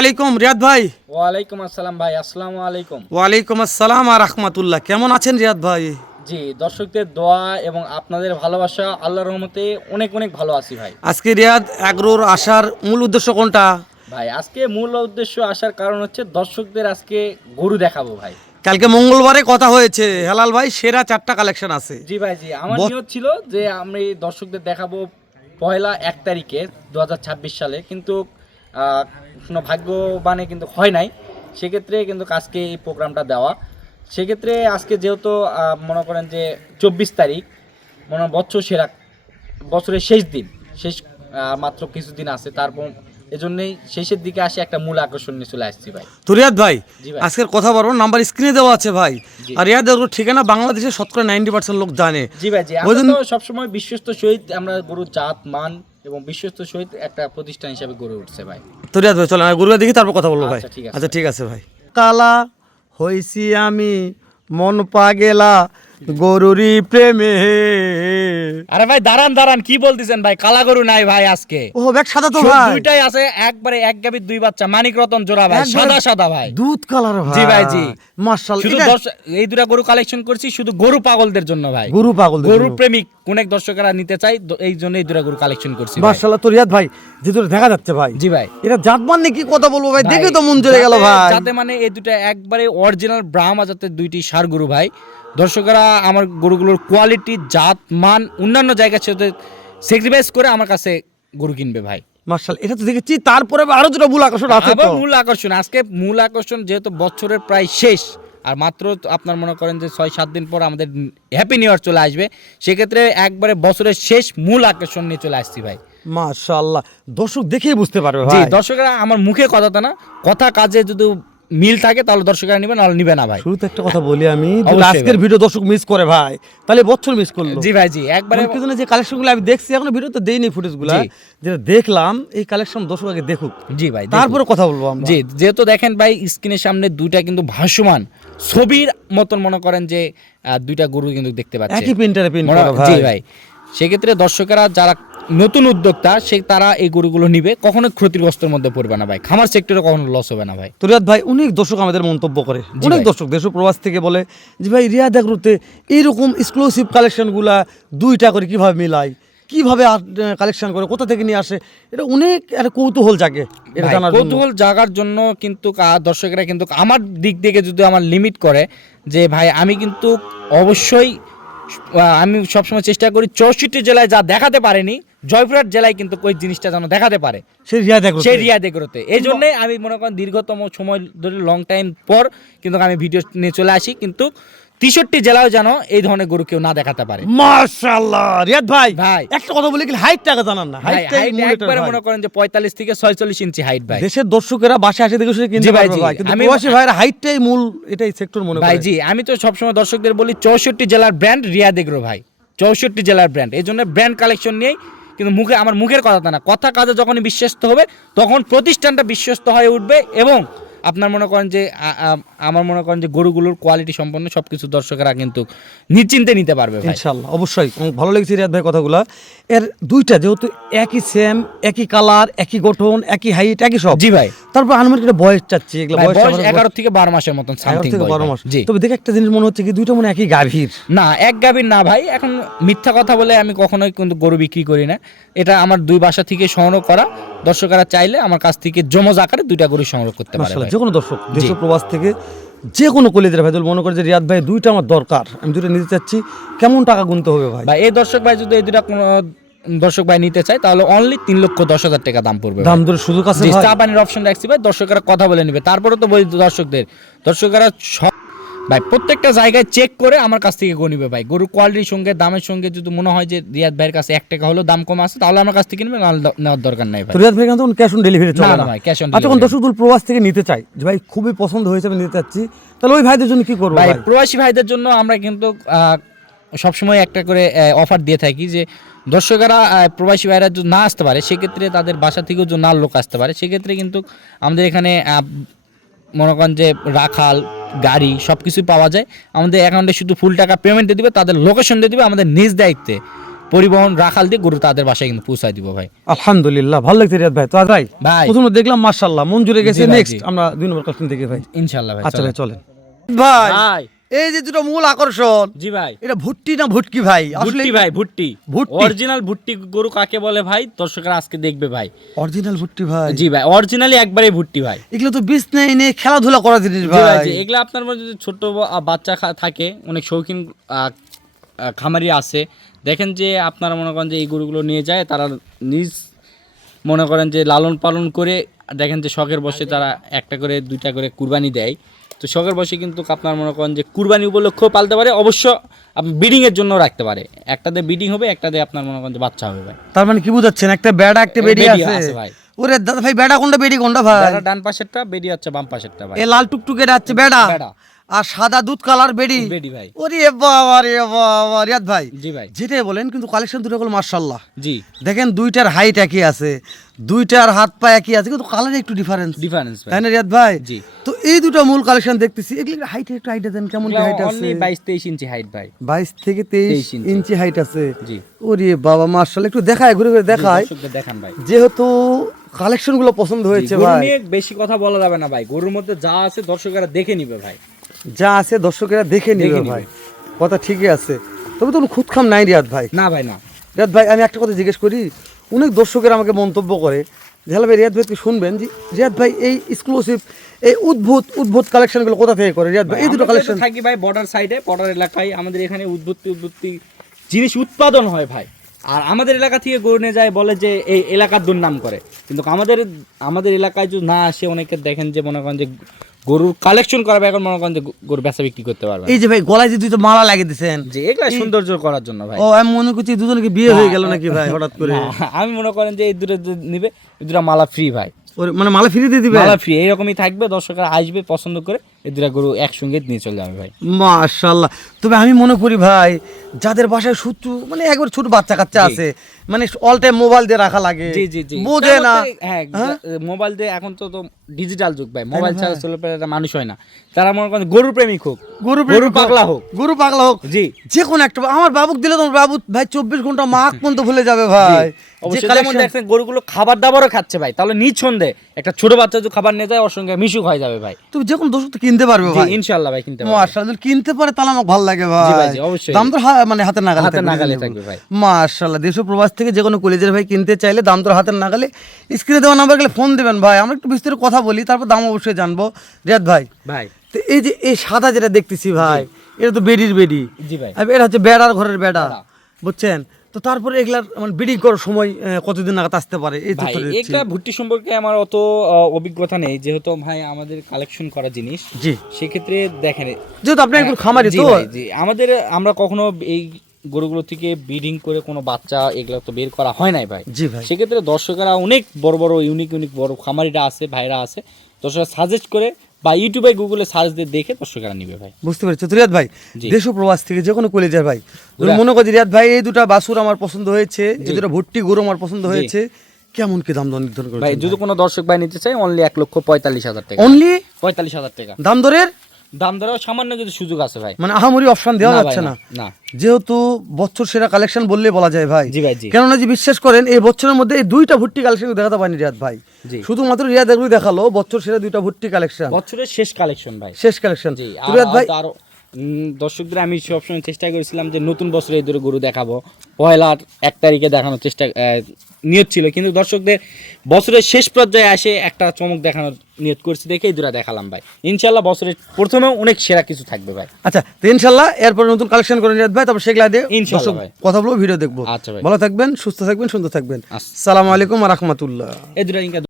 আলাইকুম রিয়াদ ভাই। ওয়ালাইকুম আসসালাম ভাই। আসসালামু আলাইকুম। ওয়ালাইকুম আসসালাম আর রাহমাতুল্লাহ। কেমন আছেন রিয়াদ ভাই? জি, দর্শকদের দোয়া এবং আপনাদের ভালোবাসা, আল্লাহর রহমতে অনেক অনেক ভালো আছি ভাই। আজকে রিয়াদ এগ্রোর আসার মূল উদ্দেশ্য কোনটা? ভাই আজকে মূল উদ্দেশ্য আসার কারণ হচ্ছে দর্শকদের আজকে গরু দেখাবো ভাই। কালকে মঙ্গলবারে কথা হয়েছে, হেলাল ভাই সেরা 4টা কালেকশন আছে। জি ভাই, জি আমার নিয়ত ছিল যে আমি দর্শকদের দেখাবো পয়লা 1 তারিখে 2026 সালে, কিন্তু কোনো ভাগ্যবানে কিন্তু হয় নাই। সেক্ষেত্রে কিন্তু আজকে এই প্রোগ্রামটা দেওয়া। সেক্ষেত্রে আজকে যেহেতু মনে করেন যে 24 তারিখ, মনে হয় বছরের শেষ দিন, শেষ মাত্র কিছুদিন আছে, তারপর এজন্যই শেষের দিকে আসে একটা মূল আকর্ষণ নিয়ে চলে আসছি ভাই। তো রিয়াদ ভাই জি ভাই। আজকের কথা বলবো, নাম্বার স্ক্রিনে দেওয়া আছে ভাই। জি। আর রিয়াদ এগ্রোর ঠিকানা বাংলাদেশের শতকরা 90% লোক জানে। জি ভাই, জি আমরা তো সবসময় বিশ্বস্ত সহিত আমরা গরুর জাত মান এবং বিশ্বস্ত সহিত একটা প্রতিষ্ঠান হিসাবে গড়ে উঠছে ভাই। তো রিয়াদ ভাই চলেন গরুটা দেখি, তারপর কথা বলবো ভাই। আচ্ছা, ঠিক আছে আচ্ছা ঠিক আছে ভাই। কালা হইছি আমি মন পাগেলা গরুরি প্রেমে। আরে ভাই দাঁড়ান কি বলতেছেন ভাই? কালা গরু নাই ভাই আজকে। ও ব্যাগ সাদা তো শুধু ভাই। দুইটাই আছে, একবারে এক গাভীর দুই বাচ্চা, মানিক রতন জোড়া ভাই, একবারে সাদা ভাই। দুধ কালার ভাই। জি ভাই, জি মাশাআল্লাহ। শুধু এই দুটা গরু কালেকশন করছি শুধু গরু পাগলদের জন্য ভাই। গরু পাগলদের গরু জন্য। প্রেমিক অনেক দর্শকরা নিতে চাই, এই জন্য এই দুটা গরু কালেকশন করছি ভাই। মাশাআল্লাহ। তো রিয়াদ ভাই যেহেতু দেখা যাচ্ছে ভাই, জি ভাই। এটা জাতমান নিয়ে কি কথা বলবো ভাই, ভাই, দেখে তো মন চলে গেল ভাই। যাতে মানে এই দুটা একবারে অরিজিনাল ব্রাহ্মা জাতের দুইটি ষাঁড় গরু ভাই। দর্শকরা আমার গরুগুলোর কোয়ালিটি, জাত, মান অন্যান্য জায়গার সাথে স্যাক্রিফাইস করে আমার কাছে গরু কিনবে ভাই। মাশাআল্লাহ, এটা তো দেখেছি। তারপরে আরো দুটো মূল আকর্ষণ আছে আবার তো। মূল আকর্ষণ আজকে, মূল আকর্ষণ যেহেতু বছরের প্রায় শেষ, আর মাত্র আপনার মনে করেন যে 6-7 দিন পর আমাদের হ্যাপি নিউ ইয়ার চলে আসবে, সেক্ষেত্রে একবারে বছরের শেষ মূল আকর্ষণ নিয়ে চলে আসছি ভাই। মাশাআল্লাহ, দর্শক দেখেই বুঝতে পারবে জি, ভাই। দর্শকরা আমার মুখে কথাটা না, কথা কাজে যদি মিল থাকে তাহলে দর্শকরা নিবে, নাহলে নিবে না ভাই। শুরুতে একটা কথা বলি আমি, যদি অবশ্যই আজকের ভাই। ভিডিও দর্শক মিস করে ভাই, তাহলে বছর মিস করলো। জি ভাই, জি একবারে। মানে কিছু না, যে কালেকশনগুলো আমি দেখছি, এখনো ভিডিওতে দেইনি ফুটেজগুলো, জি। যেটা দেখলাম এই কালেকশন দর্শক আগে দেখুক, জি ভাই, তারপরে কথা বলবো আমরা। জি যেহেতু দেখেন ভাই স্ক্রিনের সামনে দুইটা কিন্তু ভাসমান ছবির মতন মনে করেন যে দুইটা গরু কিন্তু দেখতে পাচ্ছেন, একই প্রিন্টারে প্রিন্ট করা জি ভাই। ভাই। সেক্ষেত্রে দর্শকেরা যারা নতুন উদ্যোক্তা তারা এই গরুগুলো নিবে, কখনো ক্ষতিগ্রস্তের মধ্যে পড়বে না ভাই, খামার সেক্টরে কখনো লস হবে না ভাই। তো রিয়াদ ভাই, অনেক দর্শক আমাদের মন্তব্য করে, জি অনেক ভাই। দর্শক দেশ ও প্রবাস থেকে বলে যে ভাই রিয়াদ এগ্রোতে এইরকম এক্সক্লুসিভ কালেকশনগুলা দুইটা করে কিভাবে মিলায়, কিভাবে কালেকশন করে, কোথা থেকে নিয়ে আসে, এটা অনেক একটা কৌতূহল জাগে এটা ভাই, জানার জন্য। কৌতূহল জাগার জন্য কিন্তু দর্শকেরা কিন্তু আমার দিক থেকে যদি আমার লিমিট করে যে ভাই, আমি কিন্তু অবশ্যই আমি সবসময় চেষ্টা করি 64 জেলায় যা দেখাতে পারেনি, জয়পুরহাট জেলায় কিন্তু ওই জিনিসটা যেন দেখাতে পারে সেই রিয়াদ এগ্রোতে। সেই রিয়াদ এগ্রোতে। এই জন্যই আমি মনে করেন দীর্ঘতম সময় ধরে লং টাইম পর কিন্তু আমি ভিডিও নিয়ে চলে আসি, কিন্তু 63 জেলায় যেন এই ধরনের গরু কেউ না দেখাতে পারে। মাশাআল্লাহ রিয়াদ ভাই, ভাই একটা কথা বলি কি, হাইটটাকে জানান না, হাইটটাই মূল এটা একবারে ভাই। মনে করেন যে 45 থেকে 46 ইঞ্চি হাইট ভাই। দেশের দর্শকেরা বাসায় আসে দেখে শুনে কিনতে জি ভাই, পারবে জি। ভাই, কিন্তু আমি- প্রবাসী ভাইরা হাইটটাই মূল, এটাই সেক্টর মনে ভাই করে। জি, আমি তো সবসময় দর্শকদের বলি 64 জেলার ব্র্যান্ড রিয়াদ এগ্রো ভাই, 64 জেলার ব্র্যান্ড। এই জন্য ব্র্যান্ড কালেকশন নিয়েই কিন্তু আমার মুখের কথা না, কথা কাজে যখনই বিশ্বস্ত হবে তখন প্রতিষ্ঠানটা বিশ্বস্ত হয়ে উঠবে, এবং আপনার মনে করেন যে আমার মনে করেন যে গরুগুলোর কোয়ালিটি সম্পন্ন সবকিছু দর্শকেরা কিন্তু নিশ্চিন্তে নিতে পারবে ভাই। ইনশাআল্লাহ, অবশ্যই আমার ভালো লেগেছে রিয়াদ ভাই কথাগুলো। এর দুইটা যেহেতু একই সেম, একই কালার, একই গঠন, একই হাইট, একই সব। জি ভাই। তারপর আনুমানিক একটা বয়স চাচ্ছি, এগুলো ভাই, বয়স বয়স 11 থেকে 12 মাসের মতন 11 সামথিং থেকে 12 মাস। জি। তবে দেখে একটা জিনিস মনে হচ্ছে কি, দুইটা মনে হয় একই গাভীর। না, এক গাভীর না ভাই, এখন মিথ্যা কথা বলে আমি কখনোই কিন্তু গরু বিক্রি করি না। এটা আমার দুই বাসা থেকে সংগ্রহ করা, দর্শকরা চাইলে আমার কাছ থেকে জমজ আকারে দুইটা গরু সংগ্রহ করতে পারে মাশাআল্লাহ, ভাই। যে কোনো দর্শক দেশ ও প্রবাস থেকে যে কোনো কলিদের ভাই মনে করে যে রিয়াদ ভাই দুইটা আমার দরকার, আমি দুইটা নিতে চাচ্ছি, কেমন টাকা গুনতে হবে ভাই? ভাই এই দর্শক ভাই যদি এই দুটা কোনো দর্শক ভাই নিতে চায় তাহলে অনলি 3,10,000 টাকা দাম পড়বে ভাই। দাম দরের সুযোগ আছে জি, ভাই? চা পানির অপশন রাখছি ভাই, দর্শকরা কথা বলে নেবে। তারপরে তো বলি দর্শকরা ভাই প্রত্যেকটা জায়গায় চেক করে আমার কাছ থেকে গরু নিবে ভাই। গরুর কোয়ালিটির সঙ্গে দামের সঙ্গে যদি মনে হয় যে রিয়াদ ভাইয়ের কাছে 1 টাকা হলেও দাম কম আছে, তাহলে আমার কাছ থেকে নিবে, নাহলে নেওয়ার দরকার নাই ভাই। তো রিয়াদ ভাই কিন্তু ক্যাশ অন ডেলিভারি চলে না, না না ভাই, cash on আচ্ছা, কোন delivery। দর্শক দূর প্রবাস থেকে নিতে চাই যে ভাই খুবই পছন্দ হয়েছে আমি নিতে চাচ্ছি, তাহলে ওই ভাইদের জন্য কি করবো ভাই ভাই? প্রবাসী ভাইদের জন্য আমরা কিন্তু সবসময় একটা করে অফার দিয়ে থাকি যে দর্শকেরা প্রবাসী ভাইরা যদি না আসতে পারে, সেক্ষেত্রে তাদের বাসা থেকেও যদি না লোক আসতে পারে, সেক্ষেত্রে কিন্তু আমাদের এখানে মনে করেন যে রাখাল গাড়ি সব কিছুই পাওয়া যায়। আমাদের অ্যাকাউন্টে শুধু ফুল টাকা পেমেন্ট দিয়ে দিবে, তাদের লোকেশন দিয়ে দিবে আমাদের নিজ দায়িত্বে। পরিবহন রাখাল দিয়ে গরু তাদের বাসায় কিন্তু পৌঁছায় দিব ভাই। আলহামদুলিল্লাহ, ভালো লাগছে রিয়াদ ভাই। তো আজ ভাই ভাই প্রথমে দেখলাম মাশাআল্লাহ মন জুড়ে গেছে, জি ভাই, নেক্সট জি। আমরা 2 নম্বর কালেকশন দেখি ভাই। ইনশাআল্লাহ ভাই। আচ্ছা ভাই চলেন ভাই। ভাই এই যে দুটো মূল আকর্ষণ, জি ভাই, এটা ভুট্টি না ভুটকি ভাই? আসলে ভুট্টি ভাই, ভুট্টি ভুট্টি। অরিজিনাল ভুট্টি গরু কাকে বলে ভাই দর্শকরা আজকে দেখবে ভাই। অরিজিনাল ভুট্টি ভাই? জি ভাই, অরিজিনালি একবারে ভুট্টি ভাই। এগুলো তো বীজ নেই নে খেলাধুলা করা জিনিস জি ভাই, ভাই। জি, এগুলা আপনার মধ্যে যদি ছোট বাচ্চা থাকে, অনেক শৌখিন খামারি আছে, দেখেন যে আপনারা মনে করেন যে এই গরুগুলো নিয়ে যায়, তারা নিজ মনে করেন যে লালন পালন করে, দেখেন যে শখের বসে তারা একটা করে 2টা করে কুরবানি দেয়। তো শখের বসে কিন্তু আপনার মনে করেন যে কুরবানি উপলক্ষেও পালতে পারে, অবশ্য আপনি ব্রিডিংয়ের জন্য রাখতে পারে। একটাতে ব্রিডিং হবে, একটাতে আপনার মনে করেন যে বাচ্চা হবে ভাই। তার মানে কি বুঝাচ্ছেন, একটা বেড়া একটা বেডি বেডি আছে আছে ভাই। ওরে দাদা ভাই, বেড়া কোনটা বেডি কোনটা ভাই? যারা ডান পাশেরটা বেডি হচ্ছে, বাম পাশেরটা ভাই এ লাল টুকটুকেটা হচ্ছে বেড়া, বেড়া। আর সাদা দুধ কালার বেডি। বেডি ভাই। ওরে বাবা রে বাবা রিয়াদ ভাই, জি ভাই, যেটাই বলেন কিন্তু কালেকশন দুটো হলো মাশাআল্লাহ। জি দেখেন দুইটার হাইট একই আছে, দুইটার হাত পা একই আছে, কিন্তু কালারে একটু ডিফারেন্স, ডিফারেন্স ভাই। তাই না রিয়াদ ভাই? জি। তো এই দুটো মূল কালেকশন দেখতেছি, এগুলো হাইট একটু আইডিয়া দেন, কেমন কি হাইট আছে? অনলি 22-23 ইঞ্চি হাইট ভাই। 22 থেকে 23 ইঞ্চি। ইঞ্চি হাইট আছে। জি। ওরে বাবা মাশাআল্লাহ, একটু দেখায় ঘুরে ঘুরে দেখায়, দর্শকদের দেখান ভাই। যেহেতু কালেকশন গুলো পছন্দ হয়েছে গরু ভাই। নিয়ে বেশি কথা বলা যাবে না ভাই, গরুর মধ্যে যা আছে দর্শকেরা দেখে নিবে ভাই। যা আছে দর্শকেরা দেখে নিবে দেখে নিবে। ভাই, কথা ঠিকই আছে। তবে তো কোনো খুঁতখাম নাই রিয়াদ ভাই। না ভাই না। রিয়াদ ভাই আমি একটা কথা জিজ্ঞেস করি, অনেক দর্শকের আমাকে মন্তব্য করে যে হ্যালো ভাই, রিয়াদ ভাই কি শুনবেন যে রিয়াদ ভাই এই এক্সক্লুসিভ এই উদ্ভুত উদ্ভুত কালেকশনগুলো কোথা থেকে করে রিয়াদ ভাই? এই দুটো আমরা কালেকশন যেহেতু থাকি ভাই বর্ডার সাইডে, বর্ডার এলাকায় আমাদের এখানে উদ্ভুত্তি জিনিস উৎপাদন হয় ভাই। আর আমাদের এলাকা থেকে গরু নিয়ে যায়, বলে যে এই এলাকার দুর্নাম করে, কিন্তু আমাদের এলাকায় যদি না আসে, অনেকে দেখেন যে মনে করেন যে গরুর কালেকশন করাবে, এখন মনে করেন যে গরু বেচা বিক্রি করতে পারবে। এই যে ভাই গলায় যে দুটো মালা লাগিয়ে দিয়েছেন, যে এগুলা সৌন্দর্য করার জন্য ভাই। ও আমি মনে করছি দুজনকে বিয়ে হয়ে গেল নাকি ভাই হঠাৎ করে? না, আমি মনে করেন যে এই দুটো নিবে, এই দুটো মালা ফ্রি ভাই। ওরে মানে মালা ফিরিয়ে দিয়ে দিবে? মালা ফ্রি এইরকমই থাকবে, দর্শকরা আসবে পছন্দ করে, এই দুটা গরু একসঙ্গে নিয়ে চলে যাবে ভাই। মাশাআল্লাহ। তবে আমি মনে করি ভাই, যাদের বাসায় শুধু মানে একবার ছোট বাচ্চা কাচ্চা জি। আছে, মানে অল টাইম মোবাইল দিয়ে রাখা লাগে, জি জি জি, বোঝে না। হ্যাঁ, হ্যাঁ? মোবাইল দিয়ে এখন তো ডিজিটাল যুগ ভাই, মোবাইল ছাড়া চলে একটা মানুষ হয় না। তারা মনে করেন গরু প্রেমিক হোক, গরু পাগলা হোক, গরু পাগলা হোক, জি যে কোনো একটা। আমার বাবুক দিলে তোমার বাবু ভাই 24 ঘন্টা মাখ পর্যন্ত ভুলে যাবে ভাই। অবশ্যই। যেমন দেখছেন গরুগুলো খাবার দাবারও খাচ্ছে ভাই, তাহলে নিঃসন্দেহে একটা ছোট বাচ্চা যদি খাবার নিয়ে যায়, ওর সঙ্গে মিশুক হয়ে যাবে ভাই। তুমি যে কোনো দোষ তো কিনতে পারবে জি ভাই, ইনশাআল্লাহ ভাই কিনতে পারবে। মাশাআল্লাহ। যদি কিনতে পারে তাহলে আমার ভালো লাগে জি ভাই। ভাই, জি, অবশ্যই। দাম তো মানে হাতের নাগালে হাতের থাকবে, নাগালে reasonable। থাকবে ভাই। মাশাআল্লাহ। দেশ ও প্রবাস থেকে যে কোনো কলেজের ভাই কিনতে চাইলে দাম তো হাতের নাগালে, স্ক্রিনে দেওয়া নাম্বার গেলে ফোন দেবেন ভাই, আমরা একটু বিস্তারিত কথা বলি, তারপর দাম অবশ্যই জানবো। রিয়াদ ভাই ভাই তো এই যে এই সাদা যেটা দেখতেছি ভাই, এটা তো বেডির বেডি, জি ভাই, আর এটা হচ্ছে বেড়ার ঘরের বেড়া, বেড়া। বুঝছেন? তো তারপরে এগুলার মানে ব্রিডিং করার সময় কতদিন নাগাদ আসতে পারে এই ভাই তথ্য দিচ্ছি। একটা ভুট্টি সম্পর্কে আমার অত অভিজ্ঞতা নেই, যেহেতু ভাই আমাদের কালেকশন করা জিনিস, জি, সেক্ষেত্রে দেখেন যেহেতু আপনি একজন খামারি জি তো, ভাই, জি আমরা কখনো এই গরুগুলো থেকে ব্রিডিং করে কোনো বাচ্চা এগুলো তো বের করা হয় নাই ভাই। জি ভাই, সেক্ষেত্রে দর্শকেরা অনেক বড় বড় ইউনিক বড় খামারিরা আছে, ভাইরা আছে, দর্শকরা সাজেস্ট করে বা ইউটিউবে গুগলে সার্চ দিয়ে দেখে দর্শকরা নিবে ভাই। বুঝতে পেরেছি। তো রিয়াদ ভাই জি। দেশ ও প্রবাস থেকে যে কোনো কলেজের ভাই পুরা। মনে করছি রিয়াদ ভাই এই দুটা বাছুর আমার পছন্দ হয়েছে, এই দুটা ভুট্টি গরু আমার পছন্দ হয়েছে, কেমন কি দাম দর নির্ধারণ ভাই করেছেন? যদি কোনো দর্শক ভাই নিতে চাই, অনলি 1,45,000 টাকা। অনলি 45,000 টাকা দাম দরের দাম ধরেও সামান্য কিছু সুযোগ আছে ভাই। মানে আহামরি অপশন দেওয়া না ভাই, যাচ্ছে না, না যেহেতু বছর সেরা কালেকশন বললে বলা যায় ভাই। জি ভাই, জি কেননা যে বিশ্বাস করেন এই বছরের মধ্যে এই দুইটা ভুট্টি কালেকশন দেখাতে পারেনি রিয়াদ ভাই, জি শুধুমাত্র রিয়াদ এগুলো দেখালো বছর সেরা দুইটা ভুট্টি কালেকশন, বছরের শেষ কালেকশন ভাই। শেষ কালেকশন। জি রিয়াদ ভাই আরো দর্শকদের আমি সবসময় চেষ্টা করেছিলাম যে নতুন বছরে এই দুটো গরু দেখাবো, পয়লার 1 তারিখে দেখানোর চেষ্টা নিয়ত ছিল, কিন্তু দর্শকদের বছরের শেষ পর্যায়ে আসে একটা চমক দেখানোর নিয়ত করছি দেখে এই দুটো দেখালাম ভাই। ইনশাল্লাহ বছরের প্রথমেও অনেক সেরা কিছু থাকবে ভাই। আচ্ছা, তো ইনশাল্লাহ এরপর নতুন কালেকশন করে রিয়াদ ভাই, তারপর সেগুলা দিয়ে ইনশাল্লাহ ভাই কথা বলবো, ভিডিও দেখবো। আচ্ছা ভাই, ভালো থাকবেন, সুস্থ থাকবেন, সুন্দর থাকবেন। আচ্ছা। আসসালামু আলাইকুম ওয়া রাহমাতুল্লাহ। এই দুটো